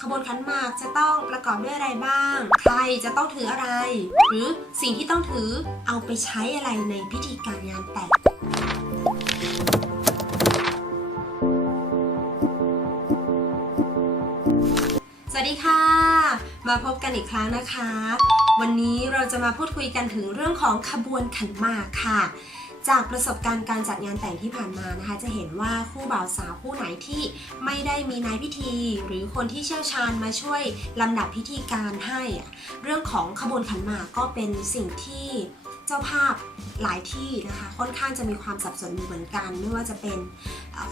ขบวนขันหมากจะต้องประกอบด้วยอะไรบ้าง ใครจะต้องถืออะไร หรือสิ่งที่ต้องถือเอาไปใช้อะไรในพิธีการงานแต่งสวัสดีค่ะ มาพบกันอีกครั้งนะคะ วันนี้เราจะมาพูดคุยกันถึงเรื่องของขบวนขันหมากค่ะ จากประสบการณ์การจัดงานแต่งที่ผ่านมานะคะ จะเห็นว่าคู่บ่าวสาวคู่ไหนที่ไม่ได้มีนายพิธี หรือคนที่เชี่ยวชาญมาช่วยลำดับพิธีการให้ เรื่องของขบวนขันหมากก็เป็นสิ่งที่เจ้าภาพหลายที่นะคะค่อนข้างจะมีความสับสนอยู่เหมือนกัน ไม่ว่าจะเป็น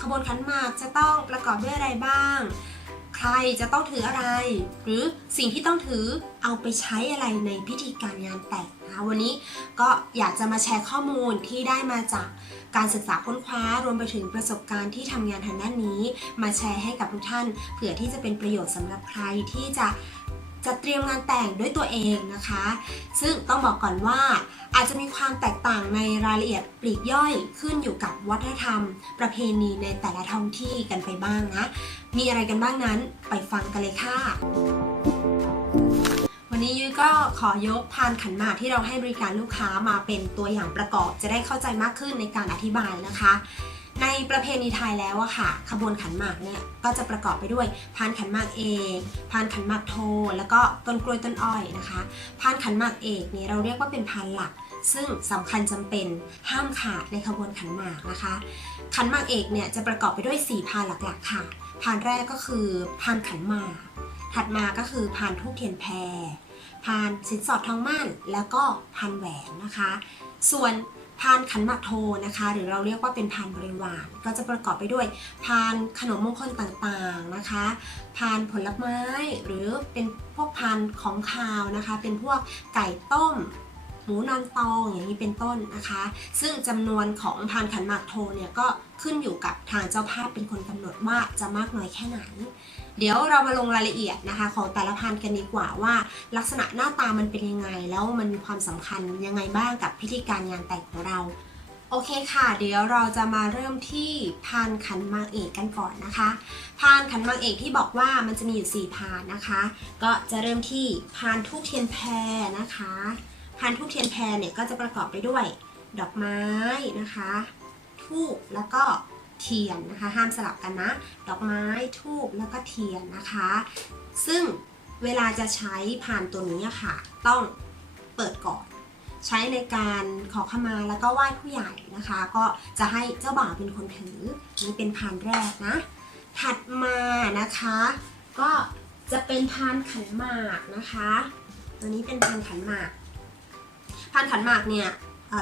ขบวนขันหมากจะต้องประกอบด้วยอะไรบ้าง ใครจะต้องถืออะไร หรือสิ่งที่ต้องถือเอาไปใช้อะไรในพิธีการงานแต่งนะคะวันนี้ก็อยากจะมาแชร์ข้อมูลที่ได้มาจากการศึกษาค้นคว้ารวมไปถึงประสบการณ์ที่ทำงานทางด้านนี้ มาแชร์ให้กับทุกท่าน เผื่อที่จะเป็นประโยชน์สำหรับใครที่จะ จะเตรียมงานแต่งด้วยตัวเองนะคะ ซึ่งต้องบอกก่อนว่าอาจจะมีความแตกต่างในรายละเอียดปลีกย่อยขึ้นอยู่กับวัฒนธรรม ประเพณีในแต่ละท้องที่กันไปบ้างนะ มีอะไรกันบ้างนั้นไปฟังกันเลยค่ะ วันนี้ยุ้ยก็ขอยกพานขันหมากที่เราให้บริการลูกค้ามาเป็นตัวอย่างประกอบจะได้เข้าใจมากขึ้นในการอธิบายนะคะ ในประเพณีไทยแล้วอะค่ะ ขบวนขันหมากเนี่ยก็จะประกอบไปด้วยพานขันหมากเอกพานขันหมากโท แล้วก็ต้นกล้วยต้นอ้อยนะคะพานขันหมากเอกเนี่ยเราเรียกว่าเป็นพานหลัก ซึ่งสำคัญจำเป็นห้ามขาดในขบวนขันหมากนะคะ ขันหมากเอกเนี่ยจะประกอบไปด้วย 4 พานหลักๆค่ะ พานแรกก็คือพานขันหมากถัดมาก็คือพานทูบเทียนแพรพานสินสอดทองมั่นแล้วก็พานแหวนนะคะ ส่วน พานขันหมากโทนะคะ หรือเราเรียกว่าเป็นพานบริวารก็จะประกอบไปด้วย พานขนมมงคลต่างๆนะคะ พานผลไม้หรือเป็นพวกพานของคาวนะคะ เป็นพวกไก่ต้ม หมูนอนตองอย่างนี้เป็นต้นนะคะ ซึ่งจำนวนของพานขันหมากโทเนี่ยก็ขึ้นอยู่กับทางเจ้าภาพเป็นคนกำหนดว่าจะมากน้อยแค่ไหน เดี๋ยวเรามาลงรายละเอียดนะคะ ของแต่ละพานกันดีกว่าว่า ลักษณะหน้าตามันเป็นยังไง แล้วมันมีความสำคัญยังไงบ้างกับพิธีการงานแต่งของเราโอเคค่ะ เดี๋ยวเราจะมาเริ่มที่พานขันมากเอกกันก่อนนะคะพานขันมากเอกที่บอกว่ามันจะมีอยู่ 4 พานนะคะ ก็จะเริ่มที่พานทูบเทียนแพรนะคะ พานทูบเทียนแพรเนี่ยก็จะประกอบไปด้วย ดอกไม้นะคะทูบแล้วก็เทียนนะคะ ห้ามสลับกันนะ ดอกไม้ทูบแล้วก็เทียนนะคะ ซึ่งเวลาจะใช้พานตัวนี้ค่ะ ต้องเปิดก่อน ใช้ในการขอขมาแล้วก็ไหว้ผู้ใหญ่นะคะ ก็จะให้เจ้าบ่าวเป็นคนถือนี่เป็นพานแรกนะ ถัดมานะคะ ก็จะเป็นพานขันหมากนะคะ ตัวนี้เป็นพานขันหมาก พานขันหมากเนี่ย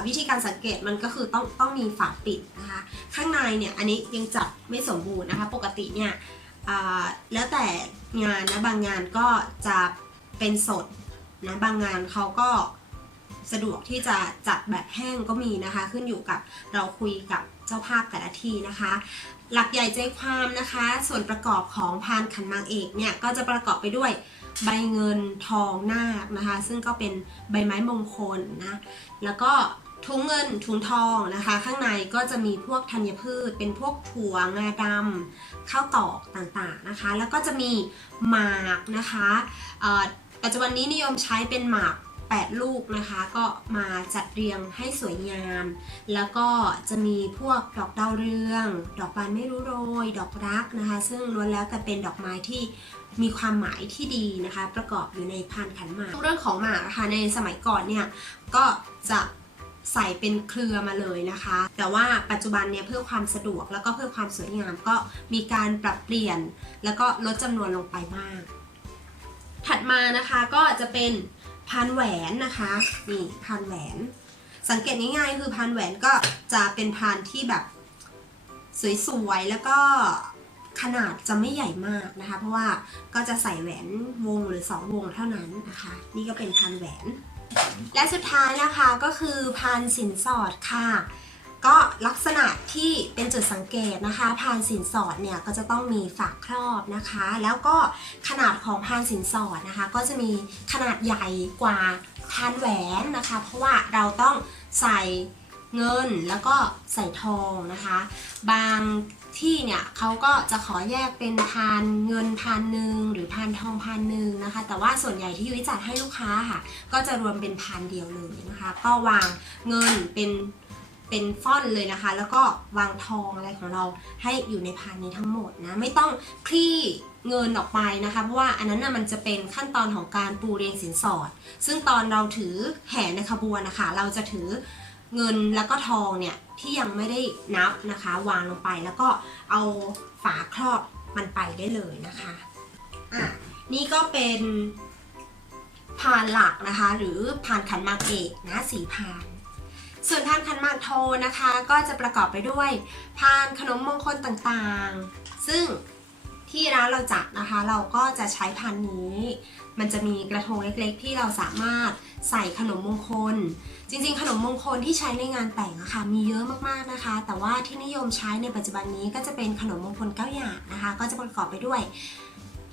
วิธีการสังเกตมันก็คือต้องต้องมีฝาปิดนะคะข้างในเนี่ยอันนี้ยังจัดไม่สมบูรณ์นะคะ ปกติเนี่ยแล้วแต่งานนะบางงานก็จะเป็นสดนะบางงานเขาก็สะดวกที่จะจัดแบบแห้งก็มีนะคะ ขึ้นอยู่กับเราคุยกับเจ้าภาพแต่ละที่นะคะ หลักใหญ่ใจความนะคะ ส่วนประกอบของพานขันมากเอกเนี่ยก็จะประกอบไปด้วย ใบเงินทองนาคนะคะ ซึ่งก็เป็นใบไม้มงคลนะ แล้วก็ถุงเงินถุงทองนะคะ ข้างในก็จะมีพวกธัญพืช เป็นพวกถั่วงาดำข้าวตอกต่างๆนะคะ แล้วก็จะมีหมากนะคะเอ่อปัจจุบันนี้นิยมใช้เป็นหมาก8 ลูกนะคะก็มาจัดเรียงให้สวยงาม แล้วก็จะมีพวกดอกดาวเรือง ดอกบานไม่รู้โรย ดอกรักนะคะ ซึ่งล้วนแล้วแต่เป็นดอกไม้ที่ มีความหมายที่ดีนะคะ ประกอบอยู่ในพานขันหมากเรื่องของหมากนะคะในสมัยก่อนเนี่ยก็จะใส่เป็นเครือมาเลยนะคะ แต่ว่าปัจจุบันเนี่ยเพื่อความสะดวกแล้วก็เพื่อความสวยงามก็มีการปรับเปลี่ยน แล้วก็ลดจำนวนลงไปบ้างถัดมานะคะก็จะเป็นพานแหวนนะคะนี่พานแหวน สังเกตง่ายๆคือพานแหวนก็จะเป็นพานที่แบบสวยๆแล้วก็ ขนาดจะไม่ใหญ่มากนะคะ เพราะว่าก็จะใส่แหวนวงหรือสองวงเท่านั้นนะคะ นี่ก็เป็นพานแหวน และสุดท้ายนะคะก็คือพานสินสอดค่ะก็ลักษณะที่เป็นจุดสังเกตนะคะ พานสินสอดเนี่ยก็จะต้องมีฝากครอบนะคะ แล้วก็ขนาดของพานสินสอดนะคะ ก็จะมีขนาดใหญ่กว่าพานแหวนนะคะ เพราะว่าเราต้องใส่เงินแล้วก็ใส่ทองนะคะ บาง ที่เนี่ยเขาก็จะขอแยกเป็นพานเงินพานหนึ่งหรือพานทองพานหนึ่งนะคะ แต่ว่าส่วนใหญ่ที่ยุ้ยจัดให้ลูกค้าค่ะ ก็จะรวมเป็นพานเดียวเลยนะคะ ก็วางเงินเป็นเป็นฟ่อนเลยนะคะ แล้วก็วางทองอะไรของเราให้อยู่ในพานนี้ทั้งหมดนะไม่ต้องคลี่เงินออกไปนะคะ เพราะว่าอันนั้นนะมันจะเป็นขั้นตอนของการปูเรียงสินสอด ซึ่งตอนเราถือแห่ในขบวนนะคะ เราจะถือ เงินแล้วก็ทองเนี่ยที่ยังไม่ได้นับนะคะ วางลงไปแล้วก็เอาฝาครอบมันไปได้เลยนะคะอะนี่ก็เป็นพานหลักนะคะ หรือพานขันมากเอกนะสีพาน ส่วนพานขันมากโทนะคะ ก็จะประกอบไปด้วยพานขนมมงคลต่างๆ ซึ่ง ที่ร้านเราจัดนะคะ เราก็จะใช้พานนี้ มันจะมีกระทงเล็กๆ ที่เราสามารถใส่ขนมมงคล จริงๆ ขนมมงคลที่ใช้ในงานแต่งอะค่ะมีเยอะมากๆนะคะ แต่ว่าที่นิยมใช้ในปัจจุบันนี้ก็จะเป็นขนมมงคลเก้าอย่างนะคะ ก็จะประกอบไปด้วย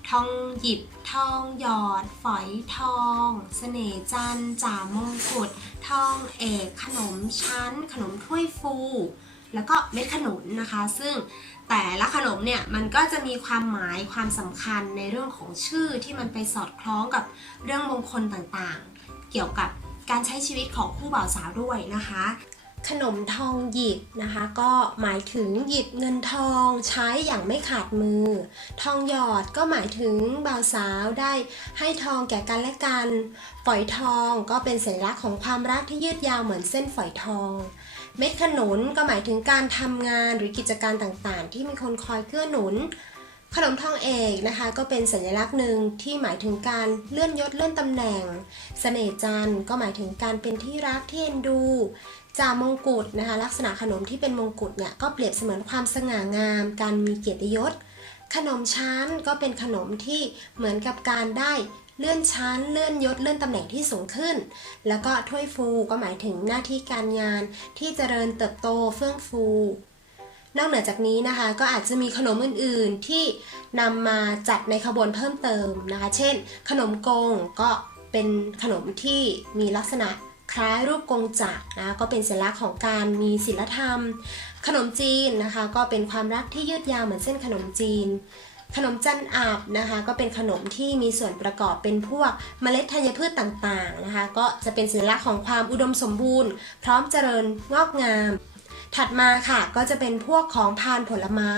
ทองหยิบทองหยอด ฝอยทองเสน่จันจ่ามงกุฎทองเอก ขนมชั้น ขนมถ้วยฟู แล้วก็เม็ดขนุนนะคะ ซึ่งแต่ละขนมเนี่ยมันก็จะมีความหมายความสำคัญในเรื่องของชื่อที่มันไปสอดคล้องกับเรื่องมงคลต่างๆ เกี่ยวกับการใช้ชีวิตของคู่บ่าวสาวด้วยนะคะ ขนมทองหยิบนะคะ ก็หมายถึงหยิบเงินทองใช้อย่างไม่ขาดมือ ทองหยอดก็หมายถึงบ่าวสาวได้ให้ทองแก่กันและกันฝอยทองก็เป็นสัญลักษณ์ของความรักที่ยืดยาวเหมือนเส้นฝอยทอง เม็ดขนุนก็หมายถึงการทำงานหรือกิจการต่างๆ ที่มีคนคอยเกื้อหนุนขนมทองเอกนะคะก็เป็นสัญลักษณ์หนึ่งที่หมายถึงการเลื่อนยศเลื่อนตำแหน่งเสน่จันทร์ก็หมายถึงการเป็นที่รักที่เอ็นดู จ่ามงกุฎนะคะ ลักษณะขนมที่เป็นมงกุฎเนี่ยก็เปรียบเสมือนความสง่างาม การมีเกียรติยศ ขนมชั้นก็เป็นขนมที่เหมือนกับการได้เลื่อนชั้น เลื่อนยศ เลื่อนตำแหน่งที่สูงขึ้น แล้วก็ถ้วยฟูก็หมายถึงหน้าที่การงานที่เจริญเติบโตเฟื่องฟู นอกเหนือจากนี้นะคะก็อาจจะมีขนมอื่นๆที่นำมาจัดในขบวนเพิ่มเติมนะคะ เช่น ขนมกงก็เป็นขนมที่มีลักษณะ คล้ายรูปกงจักรนะก็เป็นสัญลักษณ์ของการมีศีลธรรม ขนมจีนนะคะ ก็เป็นความรักที่ยืดยาวเหมือนเส้นขนมจีน ขนมจันอาบนะคะ ก็เป็นขนมที่มีส่วนประกอบเป็นพวกเมล็ดธัญพืชต่างๆนะคะ ก็จะเป็นสัญลักษณ์ของความอุดมสมบูรณ์ พร้อมเจริญงอกงาม ถัดมาค่ะก็จะเป็นพวกของพานผลไม้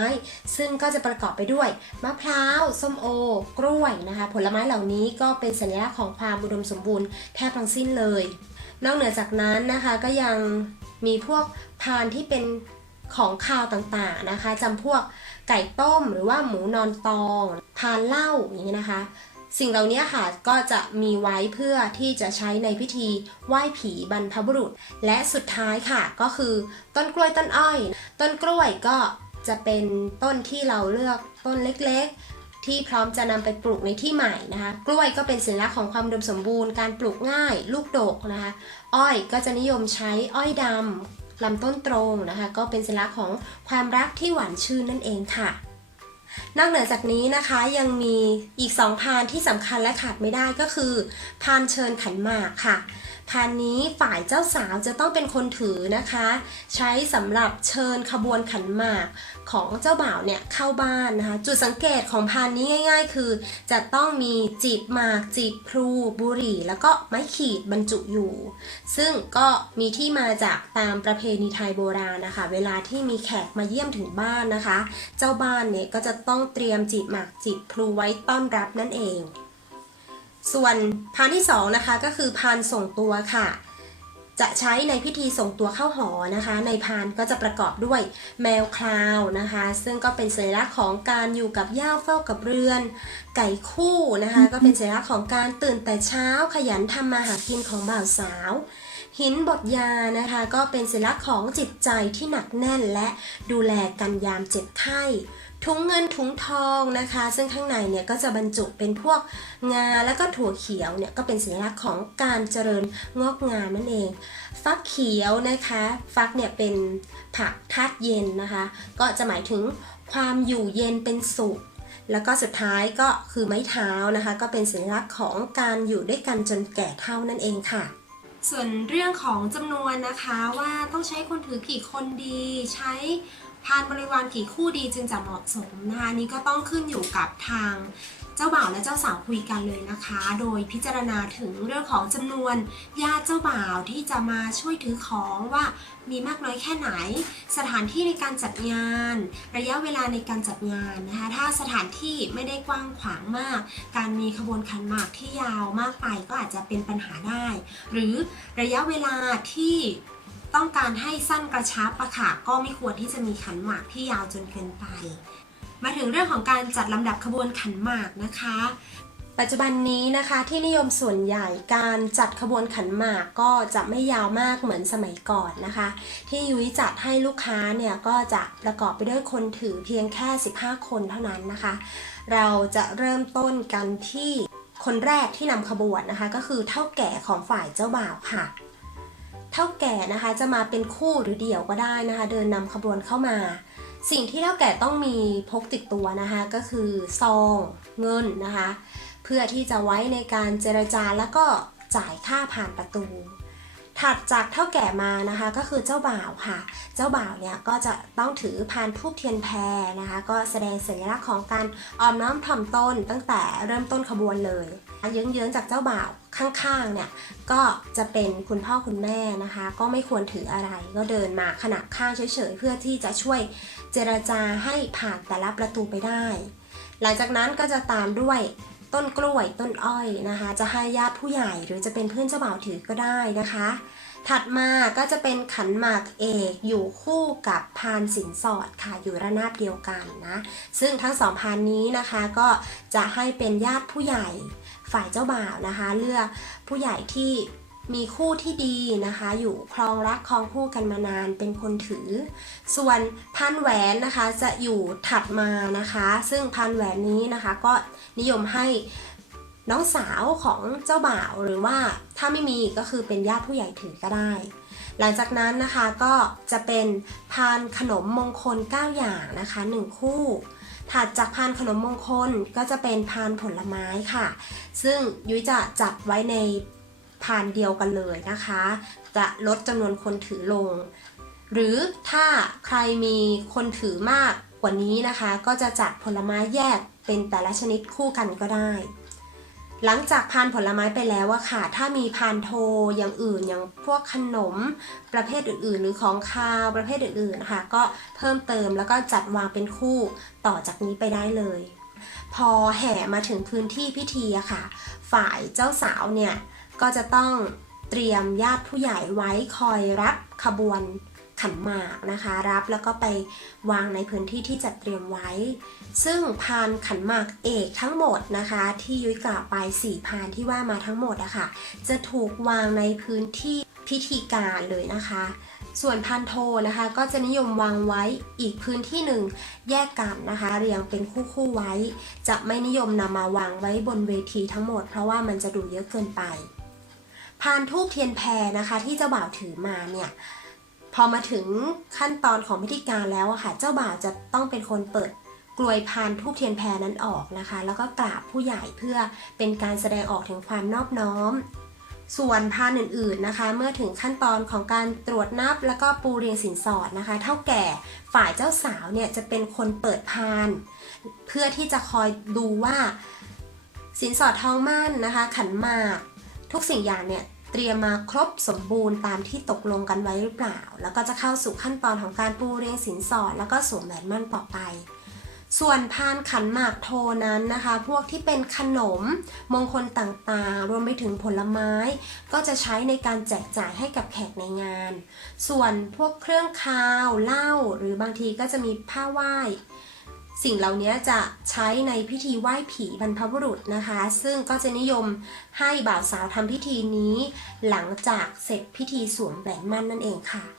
ซึ่งก็จะประกอบไปด้วยมะพร้าวส้มโอ กล้วยนะคะ ผลไม้เหล่านี้ก็เป็นสัญลักษณ์ของความอุดมสมบูรณ์แทบทั้งสิ้นเลย นอกเหนือจากนั้นนะคะก็ยังมีพวกพานที่เป็นของคาวต่างๆนะคะจำพวกไก่ต้มหรือว่าหมูนอนตอง พานเหล้าอย่างนี้นะคะ สิ่งเหล่านี้ค่ะก็จะมีไว้เพื่อที่จะใช้ในพิธีไหว้ผีบรรพบุรุษ และสุดท้ายค่ะก็คือต้นกล้วยต้นอ้อย ต้นกล้วยก็จะเป็นต้นที่เราเลือกต้นเล็กๆ ที่พร้อมจะนำไปปลูกในที่ใหม่นะคะ กล้วยก็เป็นสัญลักษณ์ของความอุดมสมบูรณ์ การปลูกง่าย ลูกดกนะคะ อ้อยก็จะนิยมใช้อ้อยดำลำต้นตรงนะคะ ก็เป็นสัญลักษณ์ของความรักที่หวานชื่นนั่นเองค่ะ นอกเหนือจากนี้นะคะยังมีอีกสองพานที่สำคัญและขาดไม่ได้ก็คือ พานเชิญขันหมากค่ะ พานนี้ฝ่ายเจ้าสาวจะต้องเป็นคนถือนะคะ ใช้สำหรับเชิญขบวนขันหมากของเจ้าบ่าวเนี่ยเข้าบ้านนะคะ จุดสังเกตของพานนี้ง่าย ๆ คือ จะต้องมีจีบหมากจีบพลูบุหรี่ แล้วก็ไม้ขีดบรรจุอยู่ ซึ่งก็มีที่มาจากตามประเพณีไทยโบราณนะคะ เวลาที่มีแขกมาเยี่ยมถึงบ้านนะคะ เจ้าบ้านเนี่ยก็จะต้องเตรียมจีบหมากจีบพลูไว้ต้อนรับนั่นเอง ส่วนพานที่สองนะคะก็คือพานส่งตัวค่ะ จะใช้ในพิธีส่งตัวเข้าหอนะคะ ในพานก็จะประกอบด้วยแมวคลาวนะคะ ซึ่งก็เป็นสัญลักษณ์ของการอยู่กับย่าเฝ้ากับเรือน ไก่คู่นะคะ ก็เป็นสัญลักษณ์ของการตื่นแต่เช้าขยันทำมาหากินของบ่าวสาว หินบทยานะคะก็เป็นสัญลักษณ์ของจิตใจที่หนักแน่นและดูแลกันยามเจ็บไข้ถุงเงินถุงทองนะคะ ซึ่งข้างในเนี่ยก็จะบรรจุเป็นพวกงาแล้วก็ถั่วเขียวเนี่ยก็เป็นสัญลักษณ์ของการเจริญงอกงามนั่นเอง ฟักเขียวนะคะ ฟักเนี่ยเป็นผักธาตุเย็นนะคะ ก็จะหมายถึงความอยู่เย็นเป็นสุข แล้วก็สุดท้ายก็คือไม้เท้านะคะ ก็เป็นสัญลักษณ์ของการอยู่ด้วยกันจนแก่เท่านั่นเองค่ะ ส่วนเรื่องของจำนวนนะคะว่าต้องใช้คนถือกี่คนดี ใช้พานบริวารกี่คู่ดีจึงจะเหมาะสมนะคะนนี้ก็ต้องขึ้นอยู่กับทาง เจ้าบ่าวและเจ้าสาวคุยกันเลยนะคะ โดยพิจารณาถึงเรื่องของจำนวนญาติเจ้าบ่าวที่จะมาช่วยถือของว่ามีมากน้อยแค่ไหน สถานที่ในการจัดงาน ระยะเวลาในการจัดงานนะคะ ถ้าสถานที่ไม่ได้กว้างขวางมาก การมีขบวนขันหมากที่ยาวมากไปก็อาจจะเป็นปัญหาได้ หรือระยะเวลาที่ต้องการให้สั้นกระชับอะค่ะก็ไม่ควรที่จะมีขันหมากที่ยาวจนเกินไป มาถึงเรื่องของการจัดลำดับขบวนขันหมากนะคะ ปัจจุบันนี้นะคะที่นิยมส่วนใหญ่การจัดขบวนขันหมากก็จะไม่ยาวมากเหมือนสมัยก่อนนะคะ ที่ยุ้ยจัดให้ลูกค้าเนี่ยก็จะประกอบไปด้วยคนถือเพียงแค่ 15 คนเท่านั้นนะคะ เราจะเริ่มต้นกันที่คนแรกที่นำขบวนนะคะ ก็คือเท่าแก่ของฝ่ายเจ้าบ่าวค่ะเท่าแก่นะคะจะมาเป็นคู่หรือเดี่ยวก็ได้นะคะ เดินนำขบวนเข้ามา สิ่งที่เท่าแก่ต้องมีพกติดตัวนะคะก็คือซองเงินนะคะ เพื่อที่จะไว้ในการเจรจาแล้วก็จ่ายค่าผ่านประตู ถัดจากเท่าแก่มานะคะก็คือเจ้าบ่าวค่ะ เจ้าบ่าวเนี่ยก็จะต้องถือพานทูบเทียนแพรนะคะ ก็แสดงสัญลักษณ์ของการออมน้อมถ่อมตนตั้งแต่เริ่มต้นขบวนเลย เยื้องๆจากเจ้าบ่าวข้างๆเนี่ยก็จะเป็นคุณพ่อคุณแม่นะคะ ก็ไม่ควรถืออะไรก็เดินมาขนาบข้างเฉยๆ เพื่อที่จะช่วยเจรจาให้ผ่านแต่ละประตูไปได้ หลังจากนั้นก็จะตามด้วยต้นกล้วยต้นอ้อยนะคะ จะให้ญาติผู้ใหญ่หรือจะเป็นเพื่อนเจ้าบ่าวถือก็ได้นะคะ ถัดมาก็จะเป็นขันหมากเอกอยู่คู่กับพานสินสอดค่ะอยู่ระนาบเดียวกันนะ ซึ่งทั้งสองพานนี้นะคะก็จะให้เป็นญาติผู้ใหญ่ ฝ่ายเจ้าบ่าวนะคะ เลือกผู้ใหญ่ที่มีคู่ที่ดีนะคะ อยู่ครองรักครองคู่กันมานานเป็นคนถือ ส่วนพันแหวนนะคะจะอยู่ถัดมานะคะ ซึ่งพันแหวนนี้นะคะก็นิยมให้น้องสาวของเจ้าบ่าวหรือว่าถ้าไม่มีก็คือเป็นญาติผู้ใหญ่ถือก็ได้ หลังจากนั้นนะคะก็จะเป็นพานขนมมงคล 9 อย่างนะคะ 1 คู่ ถัดจากพานขนมมงคลก็จะเป็นพานผลไม้ค่ะ ซึ่งยุ้ยจะจัดไว้ในพานเดียวกันเลยนะคะ จะลดจำนวนคนถือลง หรือถ้าใครมีคนถือมากกว่านี้นะคะ ก็จะจัดผลไม้แยกเป็นแต่ละชนิดคู่กันก็ได้ หลังจากพานผลไม้ไปแล้วอะค่ะ ถ้ามีพานโทอย่างอื่นอย่างพวกขนมประเภทอื่นๆ หรือของคาวประเภทอื่นๆนะคะก็เพิ่มเติมแล้วก็จัดวางเป็นคู่ต่อจากนี้ไปได้เลย พอแห่มาถึงพื้นที่พิธีอะค่ะ ฝ่ายเจ้าสาวเนี่ยก็จะต้องเตรียมญาติผู้ใหญ่ไว้คอยรับขบวน ขันหมากนะคะ รับแล้วก็ไปวางในพื้นที่ที่จัดเตรียมไว้ ซึ่งพานขันหมากเอกทั้งหมดนะคะ ที่ยุ้ยกล่าวไป4พานที่ว่ามาทั้งหมดอะค่ะจะถูกวางในพื้นที่พิธีการเลยนะคะ ส่วนพันโทนะคะ ก็จะนิยมวางไว้อีกพื้นที่หนึ่งแยกกันนะคะ เรียงเป็นคู่ๆไว้ จะไม่นิยมนำมาวางไว้บนเวทีทั้งหมด เพราะว่ามันจะดูเยอะเกินไปพานทูบเทียนแพรนะคะ ที่เจ้าบ่าวถือมาเนี่ย อมาถึงขั้นตอนของพิธีการแล้วอะค่ะ เจ้าบ่าวจะต้องเป็นคนเปิดกลวยพานทูบเทียนแพรนั้นออกนะคะ แล้วก็กราบผู้ใหญ่เพื่อเป็นการแสดงออกถึงความนอบน้อม ส่วนพานอื่นๆนะคะ เมื่อถึงขั้นตอนของการตรวจนับแล้วก็ปูเรียงสินสอดนะคะ เท่าแก่ฝ่ายเจ้าสาวเนี่ยจะเป็นคนเปิดพาน เพื่อที่จะคอยดูว่าสินสอดทองมั่นนะคะ ขันหมาก ทุกสิ่งอย่างเนี่ย เตรียมมาครบสมบูรณ์ตามที่ตกลงกันไว้หรือเปล่า แล้วก็จะเข้าสู่ขั้นตอนของการปูเรียงสินสอด แล้วก็สวมแหวนมั่นต่อไป ส่วนพานขันหมากโทนั้นนะคะ พวกที่เป็นขนมมงคลต่างๆ รวมไปถึงผลไม้ ก็จะใช้ในการแจกจ่ายให้กับแขกในงาน ส่วนพวกเครื่องคาวเหล้าหรือบางทีก็จะมีผ้าไหว้ สิ่งเหล่านี้จะใช้ในพิธีไหว้ผีบรรพบุรุษนะคะ ซึ่งก็จะนิยมให้บ่าวสาวทำพิธีนี้ หลังจากเสร็จพิธีสวมแหวนมั่นนั่นเองค่ะ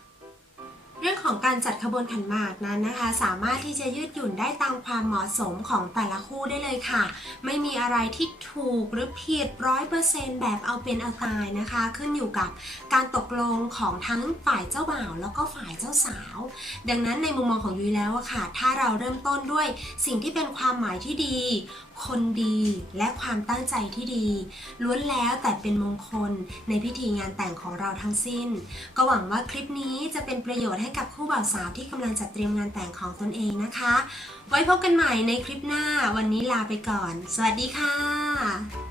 เรื่องของการจัดขบวนขันหมากนั้นนะคะ สามารถที่จะยืดหยุ่นได้ตามความเหมาะสมของแต่ละคู่ได้เลยค่ะ ไม่มีอะไรที่ถูกหรือผิดร้อยเปอร์เซนต์แบบเอาเป็นเอาตายนะคะ ขึ้นอยู่กับการตกลงของทั้งฝ่ายเจ้าบ่าวแล้วก็ฝ่ายเจ้าสาว ดังนั้นในมุมมองของยุ้ยแล้วอะค่ะ ถ้าเราเริ่มต้นด้วยสิ่งที่เป็นความหมายที่ดี คนดีและความตั้งใจที่ดี ล้วนแล้วแต่เป็นมงคลในพิธีงานแต่งของเราทั้งสิ้น ก็หวังว่าคลิปนี้จะเป็นประโยชน์ให้กับคู่บ่าวสาวที่กำลังจัดเตรียมงานแต่งของตนเองนะคะ ไว้พบกันใหม่ในคลิปหน้าวันนี้ลาไปก่อน สวัสดีค่ะ